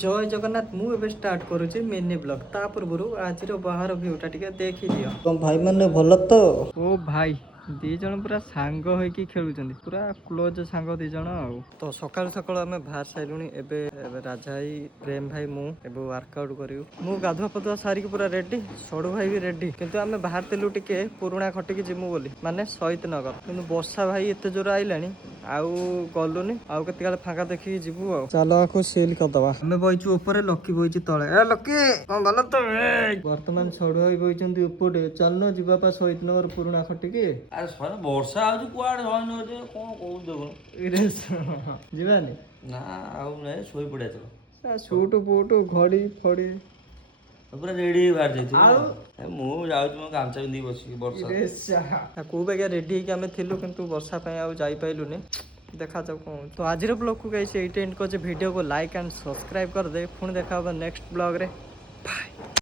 जय जगन्नाथ मु एबे स्टार्ट करूची मिनी ब्लॉग ता पूर्व आज बाहर व्यूटा टिके देखी दियो तुम भाई माने भल तो ओ भाई दी जन पूरा सांग होइकी खेलुचंदी पूरा क्लोज सांग दी जन आउ तो सकाळ सकाळ आमे बाहर साइलुनी एबे राजा भाई प्रेम भाई मु एबे वर्कआउट करियो मु गाधुआ पधुआ सारी के पूरा रेडी छोडू भाई भी रेडी किंतु आमे बाहर तेलु टिके पुराणा खटी की जिमु बोली माने शहीद नगर किंतु वर्षा भाई एते जोर आइलानी आउ गलुनी आउ केते काले फांका देखि जिबु आ चलो आखु सेल कर दबा हमें बइचु ऊपर लकी बइचि तळे ए लकी कोन भल तो वर्तमान छोडू भाई बइचंदी ऊपर चलनो जिबा पा शहीद नगर पुराणा खटी की अरे सर वर्षा आउछ कुआडे हन जे कोन कहू देखो जिबानी ना आउ नै सोई पड़े चलो सूट बूट घड़ी फड़ी पूरा रेडी बाहर जाई आउ मु जाउछ मो गामछा बिंदी बसी वर्षा को बेगा रेडी कि आमे थिलु किंतु वर्षा पय आउ जाई पाइलुनी देखा जाऊ कौन तो आज ब्लॉग को कैसे एंड कर वीडियो को लाइक एंड सब्सक्राइब कर दे पुणी देखा नेक्स्ट ब्लॉग रे बाय।